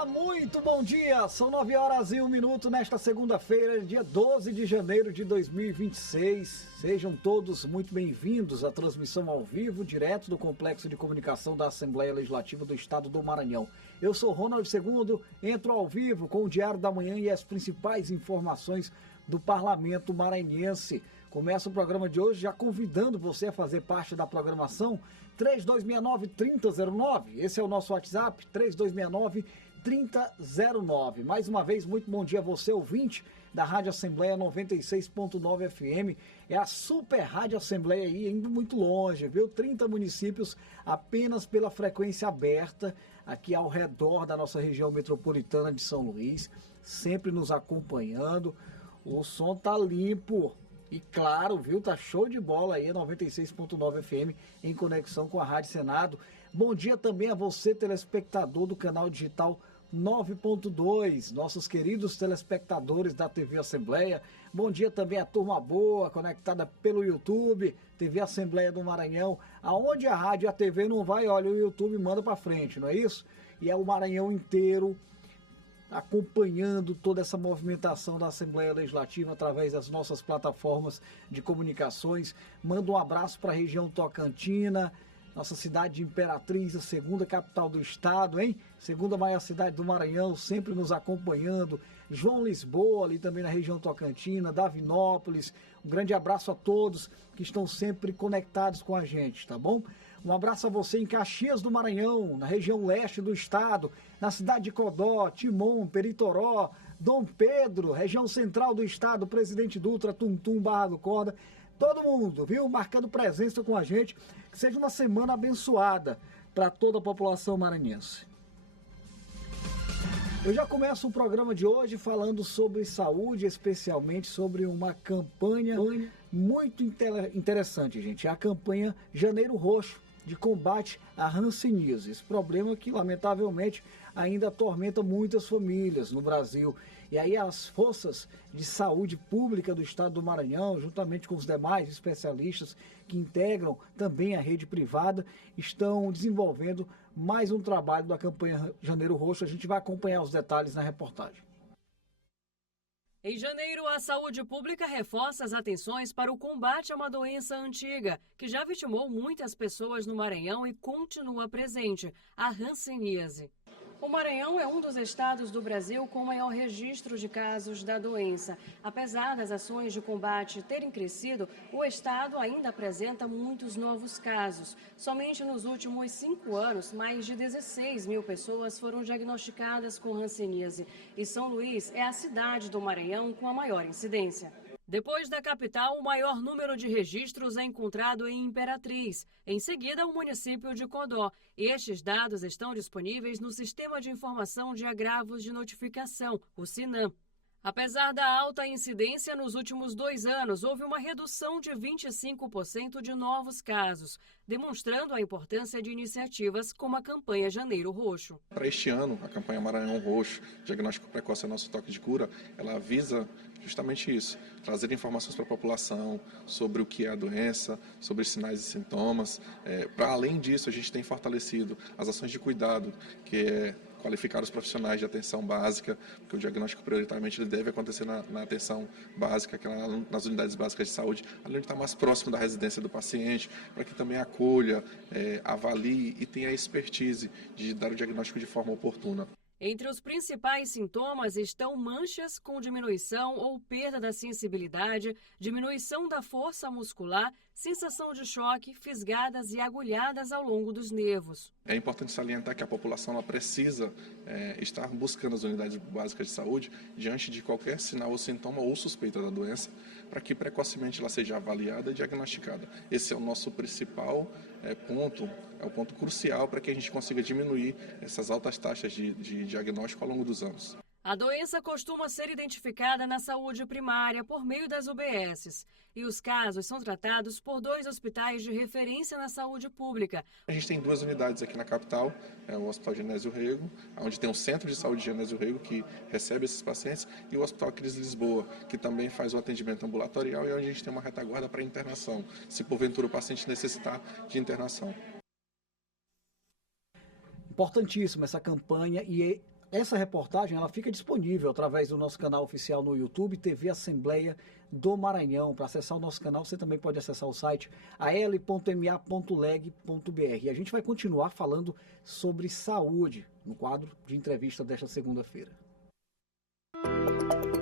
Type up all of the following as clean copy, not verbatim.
Olá, muito bom dia! São 9h01 nesta segunda-feira, dia 12 de janeiro de 2026. Sejam todos muito bem-vindos à transmissão ao vivo, direto do Complexo de Comunicação da Assembleia Legislativa do Estado do Maranhão. Eu sou Ronald II, entro ao vivo com o Diário da Manhã e as principais informações do Parlamento Maranhense. Começa o programa de hoje já convidando você a fazer parte da programação. 3269-3009, esse é o nosso WhatsApp, 3269-3009. Mais uma vez, muito bom dia a você, ouvinte da Rádio Assembleia 96.9 FM. É a super Rádio Assembleia aí, indo muito longe, viu? 30 municípios apenas pela frequência aberta, aqui ao redor da nossa região metropolitana de São Luís, sempre nos acompanhando. O som tá limpo. E claro, viu, tá show de bola aí, 96.9 FM, em conexão com a Rádio Senado. Bom dia também a você, telespectador do canal digital 9.2, nossos queridos telespectadores da TV Assembleia. Bom dia também à turma boa, conectada pelo YouTube, TV Assembleia do Maranhão. Aonde a rádio e a TV não vai, olha, o YouTube manda pra frente, não é isso? E é o Maranhão inteiro acompanhando toda essa movimentação da Assembleia Legislativa através das nossas plataformas de comunicações. Mando um abraço para a região Tocantina, nossa cidade de Imperatriz, a segunda capital do estado, hein? Segunda maior cidade do Maranhão, sempre nos acompanhando. João Lisboa, ali também na região Tocantina, Davinópolis. Um grande abraço a todos que estão sempre conectados com a gente, tá bom? Um abraço a você em Caxias do Maranhão, na região leste do estado, na cidade de Codó, Timon, Peritoró, Dom Pedro, região central do estado, Presidente Dutra, Tuntum, Barra do Corda. Todo mundo, viu? Marcando presença com a gente. Que seja uma semana abençoada para toda a população maranhense. Eu já começo o programa de hoje falando sobre saúde, especialmente sobre uma campanha muito interessante, gente. É a campanha Janeiro Roxo, de combate à hanseníase. Esse problema que, lamentavelmente, ainda atormenta muitas famílias no Brasil. E aí as forças de saúde pública do estado do Maranhão, juntamente com os demais especialistas que integram também a rede privada, estão desenvolvendo mais um trabalho da campanha Janeiro Roxo. A gente vai acompanhar os detalhes na reportagem. Em janeiro, a saúde pública reforça as atenções para o combate a uma doença antiga, que já vitimou muitas pessoas no Maranhão e continua presente, a hanseníase. O Maranhão é um dos estados do Brasil com maior registro de casos da doença. Apesar das ações de combate terem crescido, o estado ainda apresenta muitos novos casos. Somente nos últimos 5 anos, mais de 16 mil pessoas foram diagnosticadas com hanseníase. E São Luís é a cidade do Maranhão com a maior incidência. Depois da capital, o maior número de registros é encontrado em Imperatriz. Em seguida, o município de Codó. Estes dados estão disponíveis no Sistema de Informação de Agravos de Notificação, o SINAM. Apesar da alta incidência, nos últimos 2 anos, houve uma redução de 25% de novos casos, demonstrando a importância de iniciativas como a campanha Janeiro Roxo. Para este ano, a campanha Maranhão Roxo, Diagnóstico Precoce é Nosso Toque de Cura, ela visa justamente isso, trazer informações para a população sobre o que é a doença, sobre os sinais e sintomas. Para além disso, a gente tem fortalecido as ações de cuidado, que é qualificar os profissionais de atenção básica, porque o diagnóstico prioritariamente ele deve acontecer na atenção básica, que é nas unidades básicas de saúde, além de estar mais próximo da residência do paciente, para que também acolha, avalie e tenha a expertise de dar o diagnóstico de forma oportuna. Entre os principais sintomas estão manchas com diminuição ou perda da sensibilidade, diminuição da força muscular, sensação de choque, fisgadas e agulhadas ao longo dos nervos. É importante salientar que a população ela precisa estar buscando as unidades básicas de saúde diante de qualquer sinal ou sintoma ou suspeita da doença, para que precocemente ela seja avaliada e diagnosticada. Esse é o nosso principal ponto, é o ponto crucial para que a gente consiga diminuir essas altas taxas de diagnóstico ao longo dos anos. A doença costuma ser identificada na saúde primária por meio das UBSs e os casos são tratados por 2 hospitais de referência na saúde pública. A gente tem 2 unidades aqui na capital, o Hospital Genésio Rego, onde tem um centro de saúde Genésio Rego que recebe esses pacientes, e o Hospital Cris Lisboa, que também faz o atendimento ambulatorial e onde a gente tem uma retaguarda para internação, se porventura o paciente necessitar de internação. Importantíssima essa campanha e essa reportagem ela fica disponível através do nosso canal oficial no YouTube, TV Assembleia do Maranhão. Para acessar o nosso canal, você também pode acessar o site al.ma.leg.br. E a gente vai continuar falando sobre saúde no quadro de entrevista desta segunda-feira.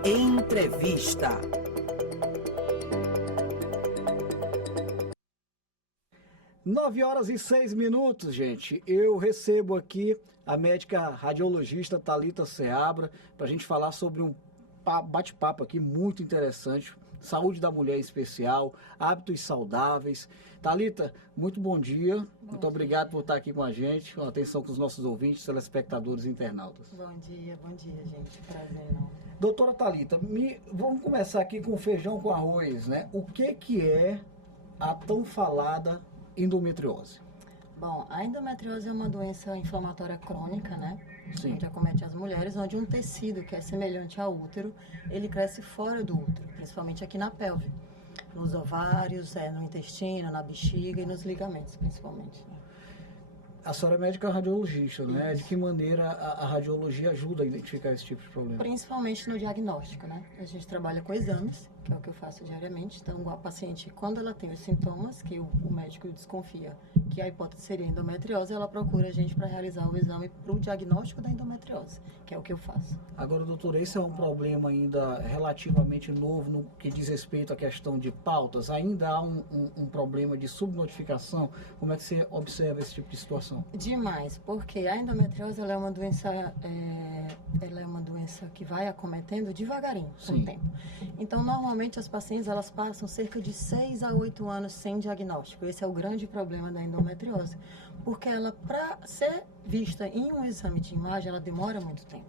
Entrevista. 9h06, gente. Eu recebo aqui a médica radiologista Thalita Seabra para a gente falar sobre um bate-papo aqui muito interessante. Saúde da mulher em especial, hábitos saudáveis. Thalita, muito bom dia. Muito obrigado por estar aqui com a gente. Com atenção com os nossos ouvintes, telespectadores e internautas. Bom dia, gente. Prazer, não. Doutora Thalita, vamos começar aqui com feijão com arroz, né? O que é a tão falada endometriose? Bom, a endometriose é uma doença inflamatória crônica, né? Sim. Que acomete as mulheres, onde um tecido que é semelhante ao útero, ele cresce fora do útero, principalmente aqui na pelve, nos ovários, no intestino, na bexiga e nos ligamentos, principalmente, né? A senhora é médica radiologista, né? Isso. De que maneira a radiologia ajuda a identificar esse tipo de problema? Principalmente no diagnóstico, né? A gente trabalha com exames, que é o que eu faço diariamente. Então, a paciente, quando ela tem os sintomas, que o médico desconfia que a hipótese seria endometriose, ela procura a gente para realizar o exame para o diagnóstico da endometriose, que é o que eu faço. Agora, doutora, esse é um problema ainda relativamente novo no que diz respeito à questão de pautas? Ainda há um problema de subnotificação? Como é que você observa esse tipo de situação? Demais, porque a endometriose ela é uma doença que vai acometendo devagarinho com Sim. o tempo. Então, normalmente as pacientes elas passam cerca de 6 a 8 anos sem diagnóstico. Esse é o grande problema da endometriose, porque ela, para ser vista em um exame de imagem, ela demora muito tempo.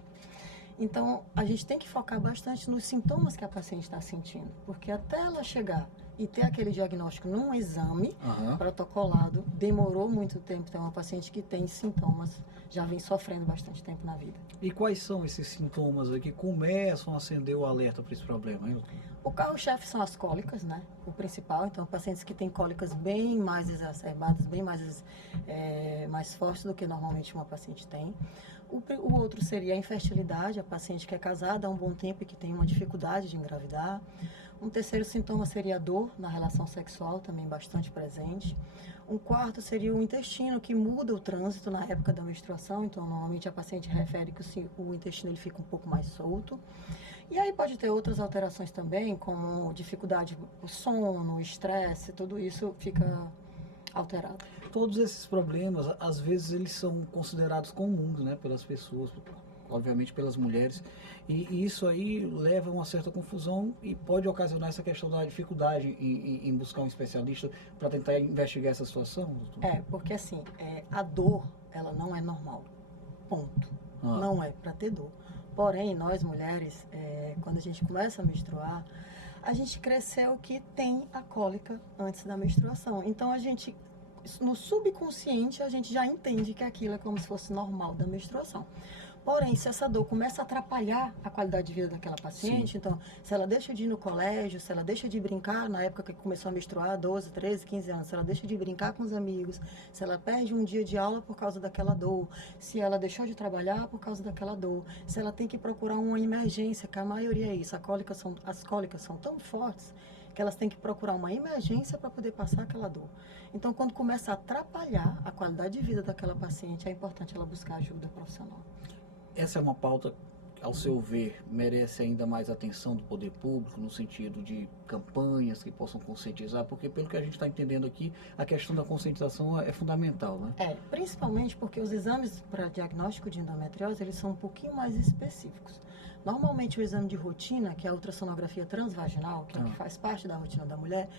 Então, a gente tem que focar bastante nos sintomas que a paciente está sentindo, porque até ela chegar e ter aquele diagnóstico num exame protocolado, demorou muito tempo. Então, é uma paciente que tem sintomas, já vem sofrendo bastante tempo na vida. E quais são esses sintomas que começam a acender o alerta para esse problema, hein? O carro-chefe são as cólicas, né? O principal. Então, pacientes que têm cólicas bem mais exacerbadas, bem mais fortes do que normalmente uma paciente tem. O outro seria a infertilidade, a paciente que é casada há um bom tempo e que tem uma dificuldade de engravidar. Um terceiro sintoma seria a dor na relação sexual, também bastante presente. Um quarto seria o intestino, que muda o trânsito na época da menstruação. Então, normalmente a paciente refere que o intestino ele fica um pouco mais solto. E aí pode ter outras alterações também, como dificuldade do sono, estresse, tudo isso fica alterado. Todos esses problemas, às vezes, eles são considerados comuns, né, pelas pessoas, obviamente pelas mulheres, e isso aí leva a uma certa confusão e pode ocasionar essa questão da dificuldade em buscar um especialista para tentar investigar essa situação, doutor? Porque assim, a dor, ela não é normal, ponto. Não é para ter dor. Porém, nós mulheres, quando a gente começa a menstruar, a gente cresceu que tem a cólica antes da menstruação. Então, no subconsciente, a gente já entende que aquilo é como se fosse normal da menstruação. Porém, se essa dor começa a atrapalhar a qualidade de vida daquela paciente, então, se ela deixa de ir no colégio, se ela deixa de brincar, na época que começou a menstruar, 12, 13, 15 anos, se ela deixa de brincar com os amigos, se ela perde um dia de aula por causa daquela dor, se ela deixou de trabalhar por causa daquela dor, se ela tem que procurar uma emergência, que a maioria é isso, as cólicas são tão fortes que elas têm que procurar uma emergência para poder passar aquela dor. Então, quando começa a atrapalhar a qualidade de vida daquela paciente, é importante ela buscar ajuda profissional. Essa é uma pauta, ao seu ver, merece ainda mais atenção do poder público, no sentido de campanhas que possam conscientizar, porque pelo que a gente está entendendo aqui, a questão da conscientização é fundamental, né? Principalmente porque os exames para diagnóstico de endometriose, eles são um pouquinho mais específicos. Normalmente o exame de rotina, que é a ultrassonografia transvaginal, que é o que faz parte da rotina da mulher,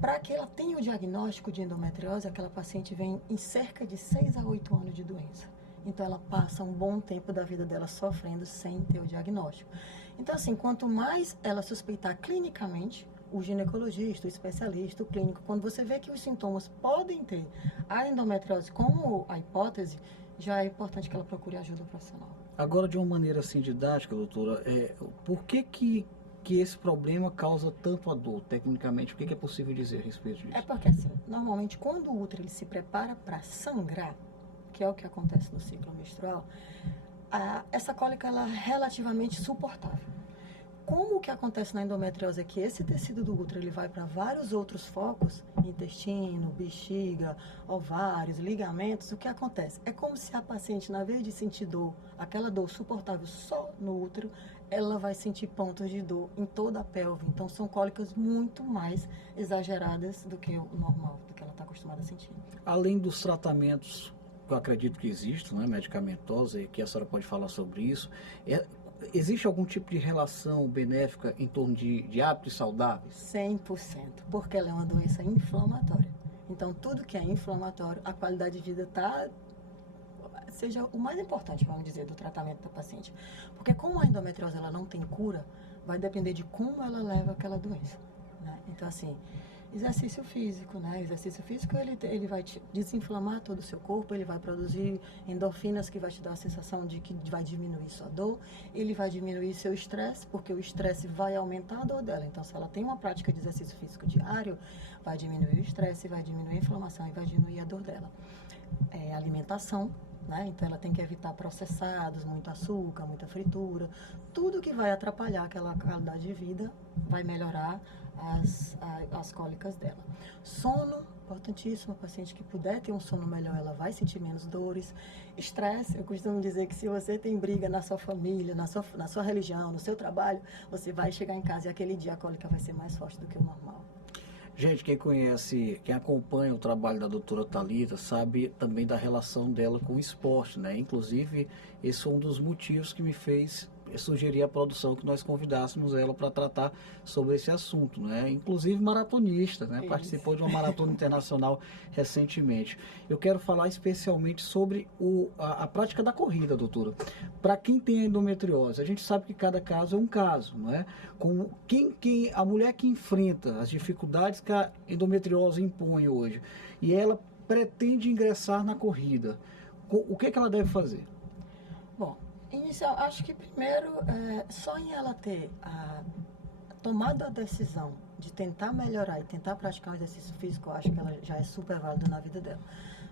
para que ela tenha o diagnóstico de endometriose, aquela paciente vem em cerca de 6 a 8 anos de doença. Então, ela passa um bom tempo da vida dela sofrendo sem ter o diagnóstico. Então, assim, quanto mais ela suspeitar clinicamente, o ginecologista, o especialista, o clínico, quando você vê que os sintomas podem ter a endometriose como a hipótese, já é importante que ela procure ajuda profissional. Agora, de uma maneira assim didática, doutora, por que esse problema causa tanto a dor, tecnicamente? O que é possível dizer a respeito disso? É porque, assim, normalmente, quando o útero ele se prepara para sangrar, que é o que acontece no ciclo menstrual, essa cólica ela é relativamente suportável. Como o que acontece na endometriose é que esse tecido do útero ele vai para vários outros focos, intestino, bexiga, ovários, ligamentos, o que acontece? É como se a paciente, na vez de sentir dor, aquela dor suportável só no útero, ela vai sentir pontos de dor em toda a pelve. Então, são cólicas muito mais exageradas do que o normal, do que ela está acostumada a sentir. Além dos tratamentos, que eu acredito que existem, né, medicamentosos, e que a senhora pode falar sobre isso, existe algum tipo de relação benéfica em torno de hábitos saudáveis? 100%, porque ela é uma doença inflamatória. Então, tudo que é inflamatório, a qualidade de vida seja o mais importante, vamos dizer, do tratamento da paciente. Porque como a endometriose ela não tem cura, vai depender de como ela leva aquela doença, né? Então, assim, exercício físico, né? O exercício físico, ele vai te desinflamar todo o seu corpo, ele vai produzir endorfinas que vai te dar a sensação de que vai diminuir sua dor, ele vai diminuir seu estresse, porque o estresse vai aumentar a dor dela. Então, se ela tem uma prática de exercício físico diário, vai diminuir o estresse, vai diminuir a inflamação e vai diminuir a dor dela. Alimentação, né? Então, ela tem que evitar processados, muito açúcar, muita fritura, tudo que vai atrapalhar aquela qualidade de vida vai melhorar as cólicas dela. Sono, importantíssimo, a paciente que puder ter um sono melhor, ela vai sentir menos dores. Estresse, eu costumo dizer que se você tem briga na sua família, na sua religião, no seu trabalho, você vai chegar em casa e aquele dia a cólica vai ser mais forte do que o normal. Gente, quem acompanha o trabalho da doutora Thalita sabe também da relação dela com o esporte, né? Inclusive, esse foi um dos motivos que me fez sugerir a produção que nós convidássemos ela para tratar sobre esse assunto, né? Inclusive maratonista, né? Isso. Participou de uma maratona internacional recentemente. Eu quero falar especialmente sobre a prática da corrida, doutora. Para quem tem endometriose, a gente sabe que cada caso é um caso, não é? Com a mulher que enfrenta as dificuldades que a endometriose impõe hoje e ela pretende ingressar na corrida, o que ela deve fazer? Bom, acho que primeiro, só em ela ter tomado a decisão de tentar melhorar e tentar praticar um exercício físico, eu acho que ela já é super válida na vida dela.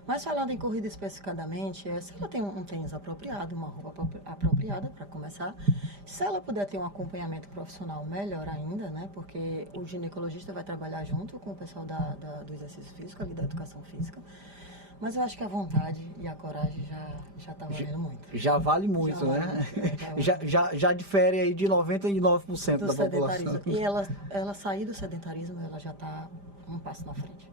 Mas falando em corrida especificadamente, se ela tem um tênis apropriado, uma roupa apropriada para começar, se ela puder ter um acompanhamento profissional, melhor ainda, né? Porque o ginecologista vai trabalhar junto com o pessoal do exercício físico, ali da educação física. Mas eu acho que a vontade e a coragem já tá valendo muito. Já vale muito, né? Já difere aí de 99% da população. E ela sair do sedentarismo, ela já está um passo na frente.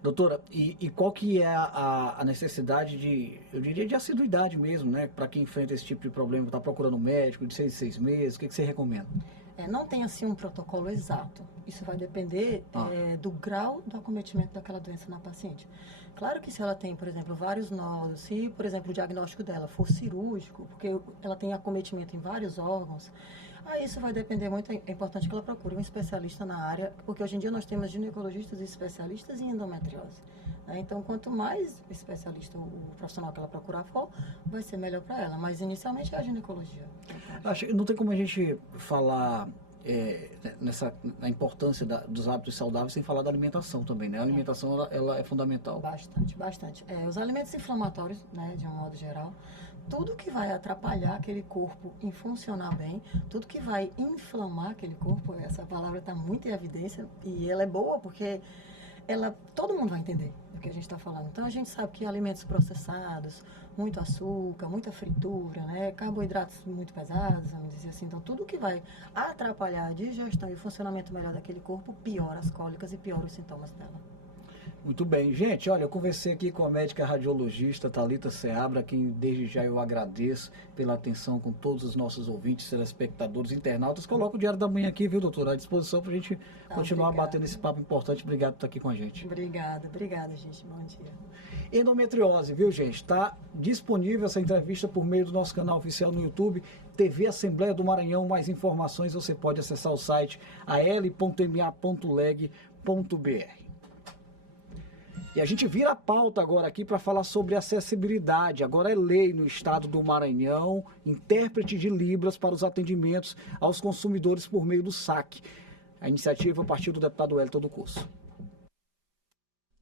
Doutora, e qual que é a necessidade eu diria de assiduidade mesmo, né? Para quem enfrenta esse tipo de problema, está procurando um médico de 6 em 6 meses, o que você recomenda? Não tem assim um protocolo exato. Isso vai depender do grau do acometimento daquela doença na paciente. Claro que se ela tem, por exemplo, vários nódulos, se, por exemplo, o diagnóstico dela for cirúrgico, porque ela tem acometimento em vários órgãos, aí isso vai depender muito, é importante que ela procure um especialista na área, porque hoje em dia nós temos ginecologistas e especialistas em endometriose. Né? Então, quanto mais especialista o profissional que ela procurar for, vai ser melhor para ela. Mas, inicialmente, é a ginecologia. Não tem como a gente falar na importância dos hábitos saudáveis sem falar da alimentação também, né? A alimentação, ela é fundamental. Bastante. Os alimentos inflamatórios, né, de um modo geral, tudo que vai atrapalhar aquele corpo em funcionar bem, tudo que vai inflamar aquele corpo, essa palavra está muito em evidência e ela é boa porque todo mundo vai entender do que a gente está falando. Então, a gente sabe que alimentos processados, muito açúcar, muita fritura, né, carboidratos muito pesados, vamos dizer assim. Então, tudo que vai atrapalhar a digestão e o funcionamento melhor daquele corpo, piora as cólicas e piora os sintomas dela. Muito bem. Gente, olha, eu conversei aqui com a médica radiologista Thalita Seabra, a quem desde já eu agradeço pela atenção com todos os nossos ouvintes, telespectadores, internautas. Coloca o Diário da Manhã aqui, viu, doutora? À disposição para a gente continuar batendo esse papo importante. Obrigado por estar aqui com a gente. Obrigada, gente. Bom dia. Endometriose, viu, gente? Está disponível essa entrevista por meio do nosso canal oficial no YouTube, TV Assembleia do Maranhão. Mais informações você pode acessar o site al.ma.leg.br. E a gente vira a pauta agora aqui para falar sobre acessibilidade. Agora é lei no estado do Maranhão, intérprete de Libras para os atendimentos aos consumidores por meio do SAC. A iniciativa partiu do deputado Wellington do Curso.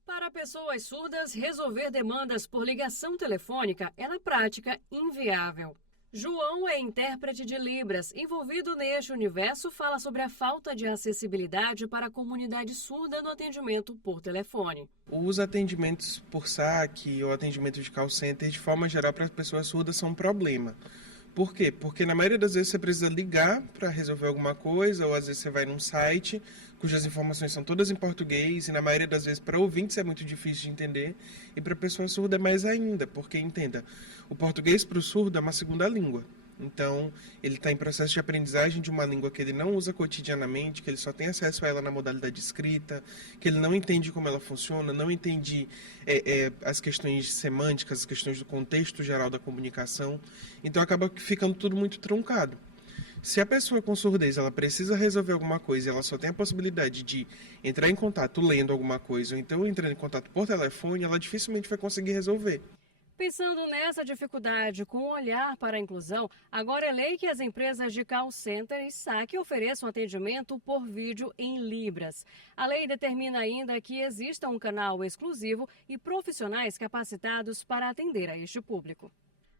Para pessoas surdas, resolver demandas por ligação telefônica é na prática inviável. João é intérprete de Libras. Envolvido neste universo, fala sobre a falta de acessibilidade para a comunidade surda no atendimento por telefone. Os atendimentos por saque ou atendimento de call center, de forma geral, para as pessoas surdas são um problema. Por quê? Porque na maioria das vezes você precisa ligar para resolver alguma coisa, ou às vezes você vai num site cujas informações são todas em português, e na maioria das vezes para ouvintes é muito difícil de entender, e para pessoa surda é mais ainda, porque, entenda, o português para o surdo é uma segunda língua. Então, ele está em processo de aprendizagem de uma língua que ele não usa cotidianamente, que ele só tem acesso a ela na modalidade escrita, que ele não entende como ela funciona, não entende as questões semânticas, as questões do contexto geral da comunicação. Então, acaba ficando tudo muito truncado. Se a pessoa com surdez ela precisa resolver alguma coisa e ela só tem a possibilidade de entrar em contato lendo alguma coisa, ou então entrando em contato por telefone, ela dificilmente vai conseguir resolver. Pensando nessa dificuldade com o olhar para a inclusão, agora é lei que as empresas de call center e saque ofereçam atendimento por vídeo em Libras. A lei determina ainda que exista um canal exclusivo e profissionais capacitados para atender a este público.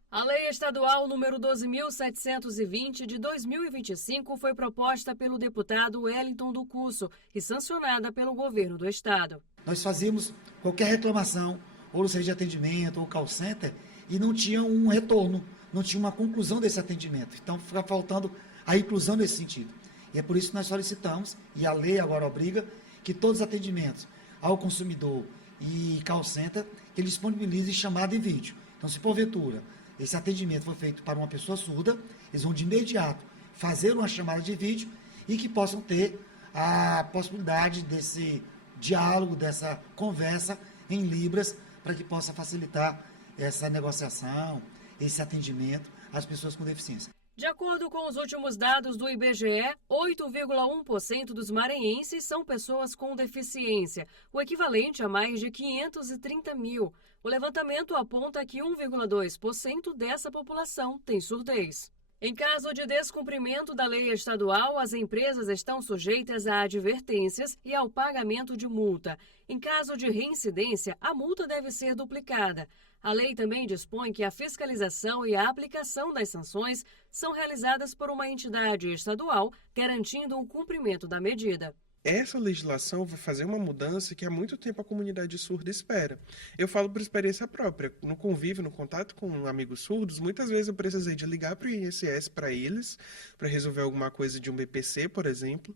A Lei Estadual número 12.720 de 2025 foi proposta pelo deputado Wellington do Curso e sancionada pelo governo do estado. Nós fazíamos qualquer reclamação, ou no serviço de atendimento, ou call center, e não tinha um retorno, não tinha uma conclusão desse atendimento. Então, fica faltando a inclusão nesse sentido. E é por isso que nós solicitamos, e a lei agora obriga, que todos os atendimentos ao consumidor e call center, que ele disponibilize chamada e vídeo. Então, se porventura esse atendimento for feito para uma pessoa surda, eles vão de imediato fazer uma chamada de vídeo e que possam ter a possibilidade desse diálogo, dessa conversa em Libras, para que possa facilitar essa negociação, esse atendimento às pessoas com deficiência. De acordo com os últimos dados do IBGE, 8,1% dos maranhenses são pessoas com deficiência, o equivalente a mais de 530 mil. O levantamento aponta que 1,2% dessa população tem surdez. Em caso de descumprimento da lei estadual, as empresas estão sujeitas a advertências e ao pagamento de multa. Em caso de reincidência, a multa deve ser duplicada. A lei também dispõe que a fiscalização e a aplicação das sanções são realizadas por uma entidade estadual, garantindo o cumprimento da medida. Essa legislação vai fazer uma mudança que há muito tempo a comunidade surda espera. Eu falo por experiência própria. No convívio, no contato com amigos surdos, muitas vezes eu precisei de ligar para o INSS para eles, para resolver alguma coisa de um BPC, por exemplo,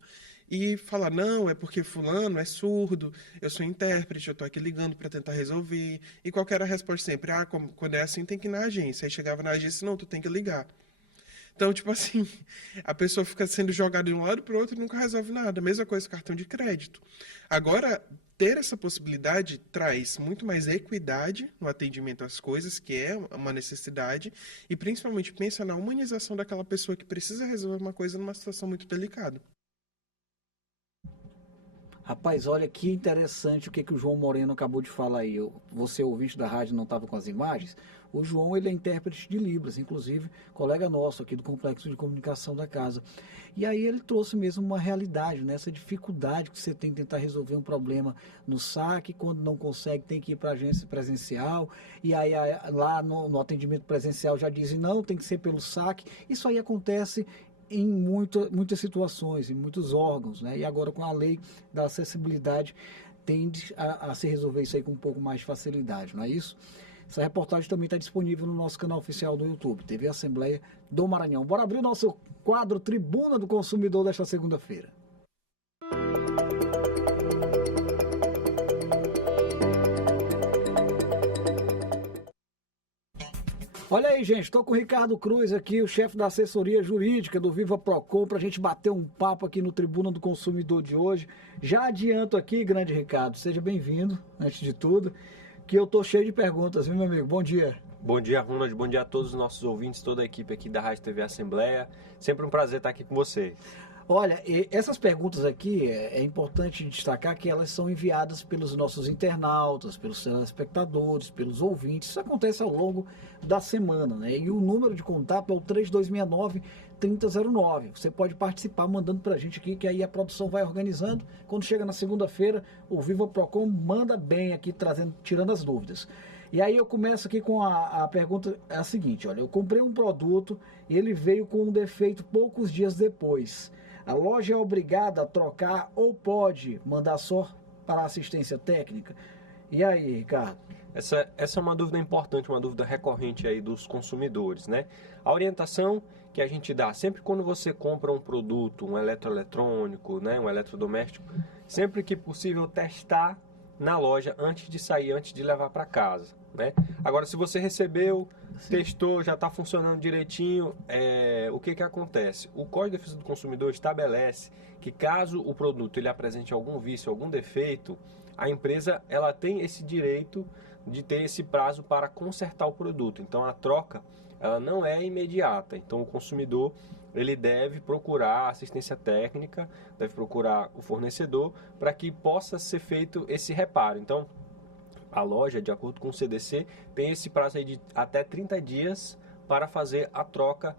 e falar, não, é porque fulano é surdo, eu sou intérprete, eu estou aqui ligando para tentar resolver. E qual que era a resposta sempre? Quando é assim tem que ir na agência. Aí chegava na agência, não, tu tem que ligar. Então, tipo assim, a pessoa fica sendo jogada de um lado para o outro e nunca resolve nada. Mesma coisa com cartão de crédito. Agora, ter essa possibilidade traz muito mais equidade no atendimento às coisas, que é uma necessidade, e principalmente pensa na humanização daquela pessoa que precisa resolver uma coisa numa situação muito delicada. Rapaz, olha que interessante o que o João Moreno acabou de falar aí. Você, ouvinte da rádio, não estava com as imagens. O João, ele é intérprete de Libras, inclusive colega nosso aqui do Complexo de Comunicação da Casa. E aí ele trouxe mesmo uma realidade, né? Essa dificuldade que você tem que tentar resolver um problema no saque, quando não consegue tem que ir para a agência presencial, e aí lá no atendimento presencial já dizem não, tem que ser pelo saque. Isso aí acontece em muitas situações, em muitos órgãos, né? E agora com a lei da acessibilidade tende a se resolver isso aí com um pouco mais de facilidade, não é isso? Essa reportagem também está disponível no nosso canal oficial do YouTube, TV Assembleia do Maranhão. Bora abrir o nosso quadro Tribuna do Consumidor desta segunda-feira. Olha aí, gente, estou com o Ricardo Cruz aqui, o chefe da assessoria jurídica do Viva Procon, para a gente bater um papo aqui no Tribuna do Consumidor de hoje. Já adianto aqui, grande Ricardo, seja bem-vindo, antes de tudo, que eu estou cheio de perguntas, viu, meu amigo? Bom dia. Bom dia, Ronald. Bom dia a todos os nossos ouvintes, toda a equipe aqui da Rádio TV Assembleia. Sempre um prazer estar aqui com vocês. Olha, essas perguntas aqui, é importante destacar que elas são enviadas pelos nossos internautas, pelos telespectadores, pelos ouvintes. Isso acontece ao longo da semana, né? E o número de contato é o 3269-3009. Você pode participar mandando pra gente aqui, que aí a produção vai organizando. Quando chega na segunda-feira, o Viva Procon manda bem aqui, tirando as dúvidas. E aí eu começo aqui com a pergunta, é a seguinte, olha, eu comprei um produto e ele veio com um defeito poucos dias depois. A loja é obrigada a trocar ou pode mandar só para a assistência técnica? E aí, Ricardo? Essa é uma dúvida importante, uma dúvida recorrente aí dos consumidores, né? A orientação que a gente dá, sempre quando você compra um produto, um eletroeletrônico, né, um eletrodoméstico, sempre que possível testar na loja antes de sair, antes de levar para casa, né? Agora, se você recebeu, testou, já está funcionando direitinho, o que acontece? O Código de Defesa do Consumidor estabelece que caso o produto ele apresente algum vício, algum defeito, a empresa ela tem esse direito de ter esse prazo para consertar o produto. Então a troca ela não é imediata. Então o consumidor ele deve procurar assistência técnica, deve procurar o fornecedor para que possa ser feito esse reparo. Então a loja, de acordo com o CDC, tem esse prazo aí de até 30 dias para fazer a troca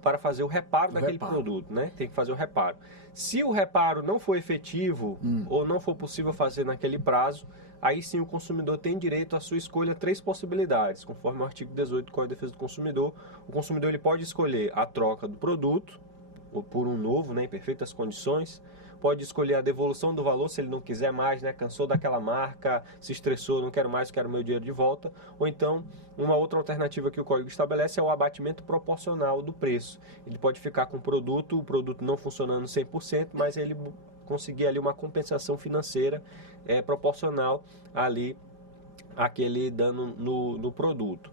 para fazer o reparo daquele produto, né? Tem que fazer o reparo. Se o reparo não for efetivo ou não for possível fazer naquele prazo, aí sim o consumidor tem direito à sua escolha 3 possibilidades, conforme o artigo 18 do Código de Defesa do Consumidor. O consumidor ele pode escolher a troca do produto ou por um novo, né, em perfeitas condições. Pode escolher a devolução do valor se ele não quiser mais, né, cansou daquela marca, se estressou, não quero mais, quero meu dinheiro de volta. Ou então, uma outra alternativa que o código estabelece é o abatimento proporcional do preço. Ele pode ficar com o produto não funcionando 100%, mas ele conseguir ali uma compensação financeira proporcional ali àquele dano no produto.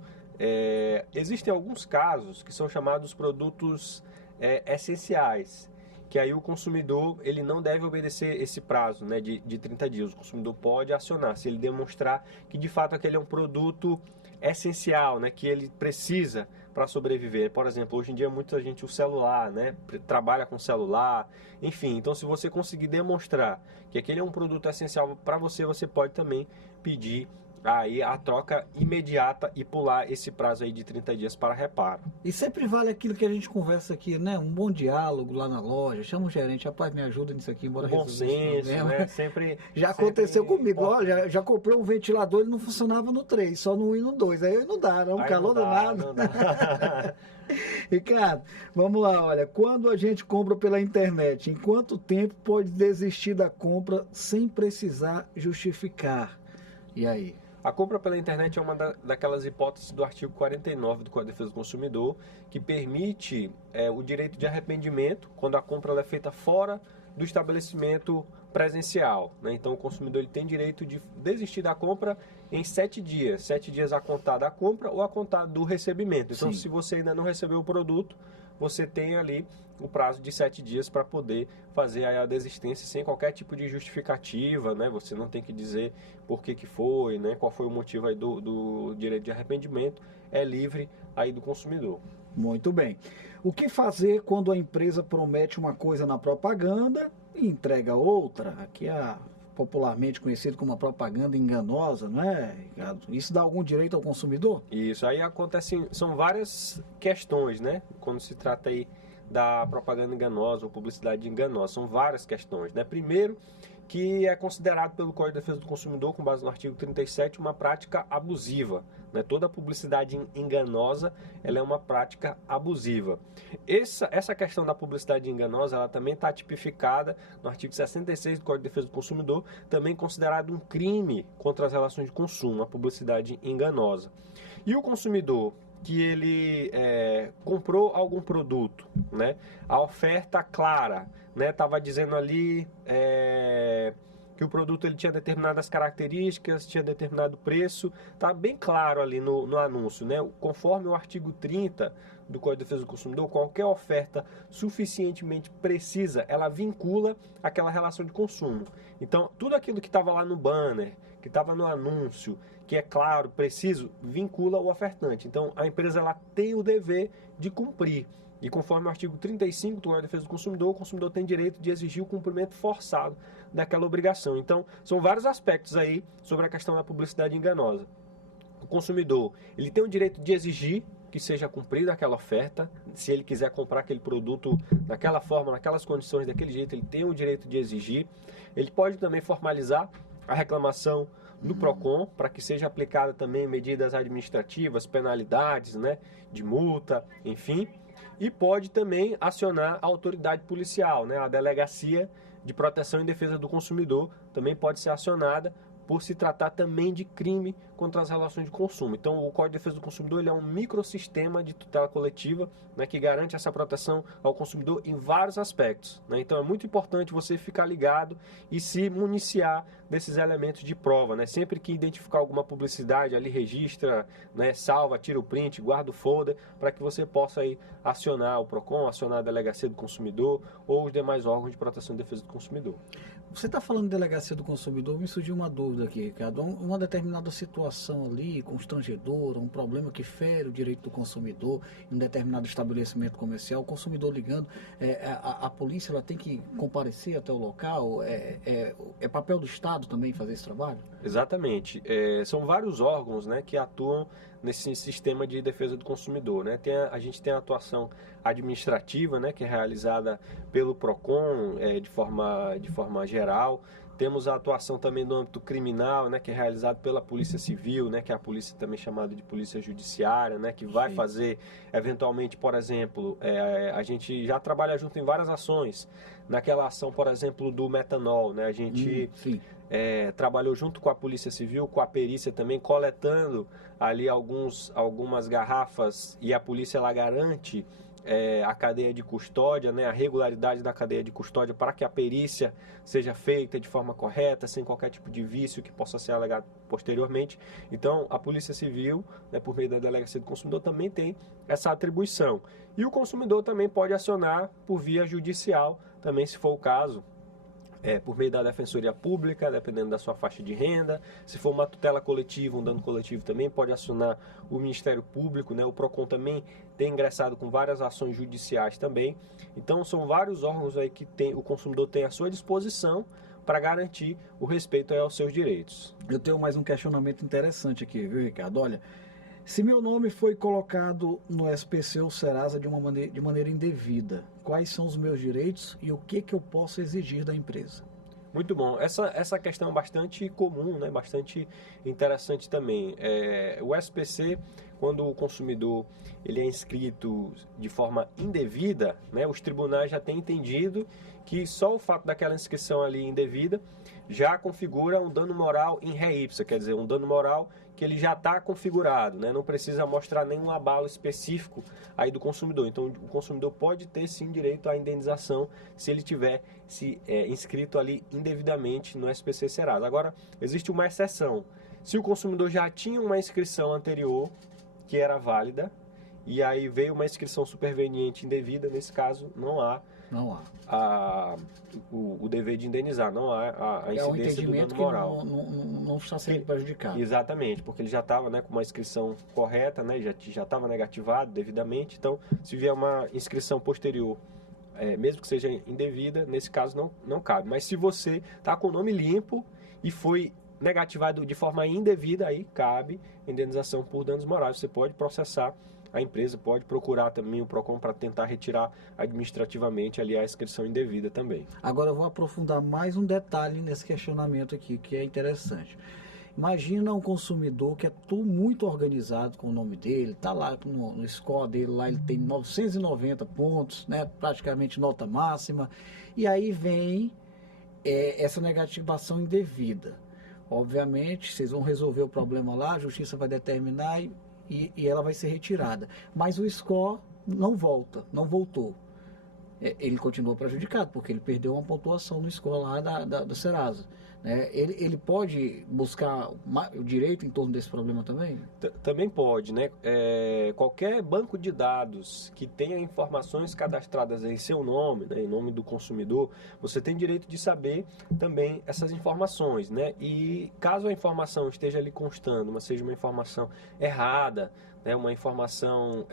Existem alguns casos que são chamados produtos essenciais, que aí o consumidor ele não deve obedecer esse prazo, né, de 30 dias. O consumidor pode acionar, se ele demonstrar que de fato aquele é um produto essencial, né, que ele precisa para sobreviver. Por exemplo, hoje em dia muita gente o celular, né, trabalha com celular, enfim. Então se você conseguir demonstrar que aquele é um produto essencial para você, você pode também pedir aí a troca imediata e pular esse prazo aí de 30 dias para reparo. E sempre vale aquilo que a gente conversa aqui, né? Um bom diálogo lá na loja, chama o gerente, rapaz, me ajuda nisso aqui, embora bom senso, né? Sempre, já aconteceu comigo, olha, já comprei um ventilador, ele não funcionava no 3, só no 1 e no 2, aí não dá, não, calor danado. Ricardo, vamos lá, olha, quando a gente compra pela internet, em quanto tempo pode desistir da compra sem precisar justificar? E aí? A compra pela internet é uma daquelas hipóteses do artigo 49 do Código de Defesa do Consumidor, que permite o direito de arrependimento quando a compra ela é feita fora do estabelecimento presencial, né? Então o consumidor ele tem direito de desistir da compra em 7 dias. 7 dias a contar da compra ou a contar do recebimento. Então se você ainda não recebeu o produto, você tem ali o prazo de 7 dias para poder fazer a desistência sem qualquer tipo de justificativa, né? Você não tem que dizer por que foi, né? Qual foi o motivo aí do direito de arrependimento, é livre aí do consumidor. Muito bem. O que fazer quando a empresa promete uma coisa na propaganda e entrega outra? Aqui é popularmente conhecido como a propaganda enganosa, não é, Ricardo? Isso dá algum direito ao consumidor? Isso, aí são várias questões, né? Quando se trata aí da propaganda enganosa ou publicidade enganosa, são várias questões, né? Primeiro, que é considerado pelo Código de Defesa do Consumidor, com base no artigo 37, uma prática abusiva, né? Toda publicidade enganosa, ela é uma prática abusiva. Essa questão da publicidade enganosa, ela também está tipificada no artigo 66 do Código de Defesa do Consumidor, também considerado um crime contra as relações de consumo, a publicidade enganosa. E o consumidor que ele comprou algum produto, né? A oferta clara, né? Tava dizendo ali que o produto ele tinha determinadas características, tinha determinado preço, tá bem claro ali no anúncio, né? Conforme o artigo 30 do Código de Defesa do Consumidor, qualquer oferta suficientemente precisa, ela vincula aquela relação de consumo. Então, tudo aquilo que estava lá no banner, que estava no anúncio, que é claro, preciso, vincula o ofertante. Então, a empresa ela tem o dever de cumprir. E conforme o artigo 35 do Código de Defesa do Consumidor, o consumidor tem direito de exigir o cumprimento forçado daquela obrigação. Então, são vários aspectos aí sobre a questão da publicidade enganosa. O consumidor, ele tem o direito de exigir que seja cumprida aquela oferta. Se ele quiser comprar aquele produto daquela forma, naquelas condições, daquele jeito, ele tem o direito de exigir. Ele pode também formalizar a reclamação do PROCON, para que seja aplicada também medidas administrativas, penalidades, né, de multa, enfim. E pode também acionar a autoridade policial, né, a Delegacia de Proteção e Defesa do Consumidor também pode ser acionada por se tratar também de crime contra as relações de consumo. Então, o Código de Defesa do Consumidor ele é um microsistema de tutela coletiva, né, que garante essa proteção ao consumidor em vários aspectos, né? Então, é muito importante você ficar ligado e se municiar desses elementos de prova, né? Sempre que identificar alguma publicidade, ali registra, né, salva, tira o print, guarda o folder, para que você possa aí acionar o PROCON, acionar a Delegacia do Consumidor ou os demais órgãos de proteção e defesa do consumidor. Você está falando de Delegacia do Consumidor, me surgiu uma dúvida aqui, Ricardo. Uma determinada situação ali, constrangedora, um problema que fere o direito do consumidor em um determinado estabelecimento comercial, o consumidor ligando, a polícia ela tem que comparecer até o local? É papel do Estado também fazer esse trabalho? Exatamente. São vários órgãos, né, que atuam nesse sistema de defesa do consumidor, né? A gente tem a atuação administrativa, né, que é realizada pelo PROCON de forma geral. Temos a atuação também no âmbito criminal, né, que é realizado pela Polícia Civil, né, que é a polícia também chamada de Polícia Judiciária, né, que vai fazer, eventualmente, por exemplo, a gente já trabalha junto em várias ações. Naquela ação, por exemplo, do metanol, né, a gente trabalhou junto com a Polícia Civil, com a perícia também, coletando ali algumas garrafas, e a polícia ela garante a cadeia de custódia, né, a regularidade da cadeia de custódia para que a perícia seja feita de forma correta, sem qualquer tipo de vício que possa ser alegado posteriormente. Então, a Polícia Civil, né, por meio da Delegacia do Consumidor, também tem essa atribuição. E o consumidor também pode acionar por via judicial, também se for o caso, por meio da Defensoria Pública, dependendo da sua faixa de renda. Se for uma tutela coletiva, um dano coletivo, também pode acionar o Ministério Público, né? O PROCON também tem ingressado com várias ações judiciais também. Então, são vários órgãos aí que o consumidor tem à sua disposição para garantir o respeito aos seus direitos. Eu tenho mais um questionamento interessante aqui, viu, Ricardo? Olha, se meu nome foi colocado no SPC ou Serasa de maneira indevida, quais são os meus direitos e o que eu posso exigir da empresa? Muito bom. Essa questão é bastante comum, né? Bastante interessante também. O SPC, quando o consumidor ele é inscrito de forma indevida, né? Os tribunais já têm entendido que só o fato daquela inscrição ali indevida já configura um dano moral in re ipsa, quer dizer, um dano moral que ele já está configurado, né? Não precisa mostrar nenhum abalo específico aí do consumidor. Então, o consumidor pode ter sim direito à indenização se ele tiver se inscrito ali indevidamente no SPC Serasa. Agora, existe uma exceção. Se o consumidor já tinha uma inscrição anterior que era válida e aí veio uma inscrição superveniente indevida, nesse caso não há o dever de indenizar, não há a incidência do dano moral. Não está sendo prejudicado. Exatamente, porque ele já estava, né, com uma inscrição correta, né, já estava negativado devidamente. Então, se vier uma inscrição posterior, mesmo que seja indevida, nesse caso não cabe. Mas se você está com o nome limpo e foi negativado de forma indevida, aí cabe indenização por danos morais. Você pode processar a empresa, pode procurar também o PROCON para tentar retirar administrativamente ali a inscrição indevida também. Agora eu vou aprofundar mais um detalhe nesse questionamento aqui, que é interessante. Imagina um consumidor que é muito organizado com o nome dele, está lá no score dele, lá ele tem 990 pontos, né, praticamente nota máxima, e aí vem essa negativação indevida. Obviamente, vocês vão resolver o problema lá, a justiça vai determinar e ela vai ser retirada. Mas o score não voltou. Ele continua prejudicado, porque ele perdeu uma pontuação no score lá da Serasa. Ele pode buscar o direito em torno desse problema também? Também pode, né? Qualquer banco de dados que tenha informações cadastradas em seu nome, né, em nome do consumidor, você tem direito de saber também essas informações, né? E caso a informação esteja ali constando, mas seja uma informação errada, né, uma informação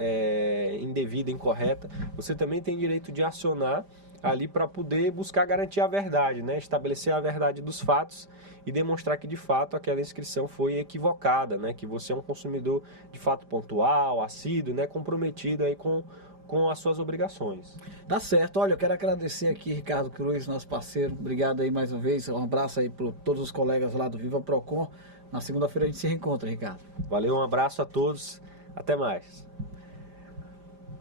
indevida, incorreta, você também tem direito de acionar ali para poder buscar garantir a verdade, né? Estabelecer a verdade dos fatos e demonstrar que de fato aquela inscrição foi equivocada, né? Que você é um consumidor de fato pontual, assíduo, né? Comprometido aí com as suas obrigações. Tá certo. Olha, eu quero agradecer aqui Ricardo Cruz, nosso parceiro. Obrigado aí mais uma vez. Um abraço aí para todos os colegas lá do Viva PROCON. Na segunda-feira a gente se reencontra, Ricardo. Valeu, um abraço a todos. Até mais.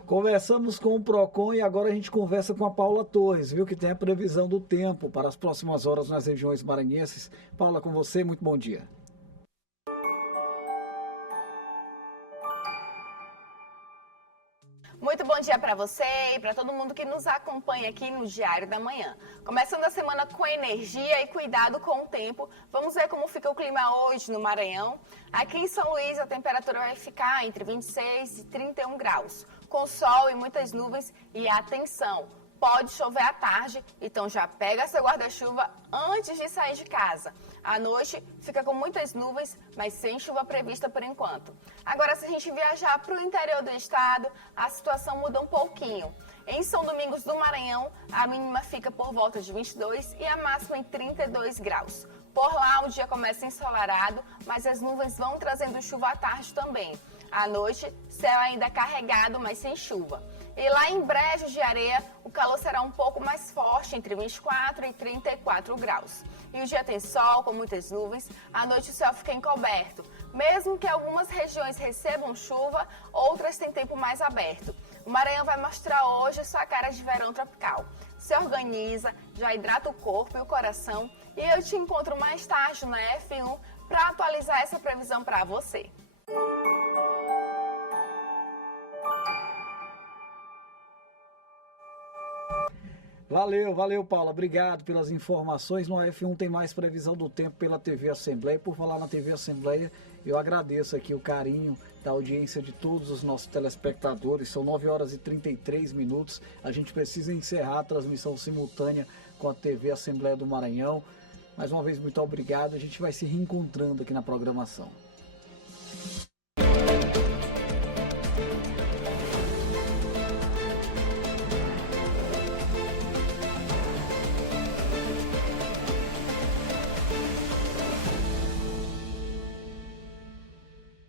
Conversamos com o Procon e agora a gente conversa com a Paula Torres, viu, que tem a previsão do tempo para as próximas horas nas regiões maranhenses. Paula, com você, muito bom dia. Muito bom dia para você e para todo mundo que nos acompanha aqui no Diário da Manhã. Começando a semana com energia e cuidado com o tempo, vamos ver como fica o clima hoje no Maranhão. Aqui em São Luís a temperatura vai ficar entre 26 e 31 graus, com sol e muitas nuvens e atenção, pode chover à tarde, então já pega seu guarda-chuva antes de sair de casa. À noite fica com muitas nuvens, mas sem chuva prevista por enquanto. Agora, se a gente viajar para o interior do estado, a situação muda um pouquinho. Em São Domingos do Maranhão, a mínima fica por volta de 22 e a máxima em 32 graus. Por lá, o dia começa ensolarado, mas as nuvens vão trazendo chuva à tarde também. À noite, céu ainda carregado, mas sem chuva. E lá em Brejo de Areia, o calor será um pouco mais forte, entre 24 e 34 graus. E o dia tem sol, com muitas nuvens, à noite o céu fica encoberto. Mesmo que algumas regiões recebam chuva, outras têm tempo mais aberto. O Maranhão vai mostrar hoje sua cara de verão tropical. Se organiza, já hidrata o corpo e o coração. E eu te encontro mais tarde na F1 para atualizar essa previsão para você. Valeu, Paula. Obrigado pelas informações. No F1 tem mais previsão do tempo pela TV Assembleia. Por falar na TV Assembleia, eu agradeço aqui o carinho da audiência de todos os nossos telespectadores. São 9 horas e 33 minutos. A gente precisa encerrar a transmissão simultânea com a TV Assembleia do Maranhão. Mais uma vez, muito obrigado. A gente vai se reencontrando aqui na programação.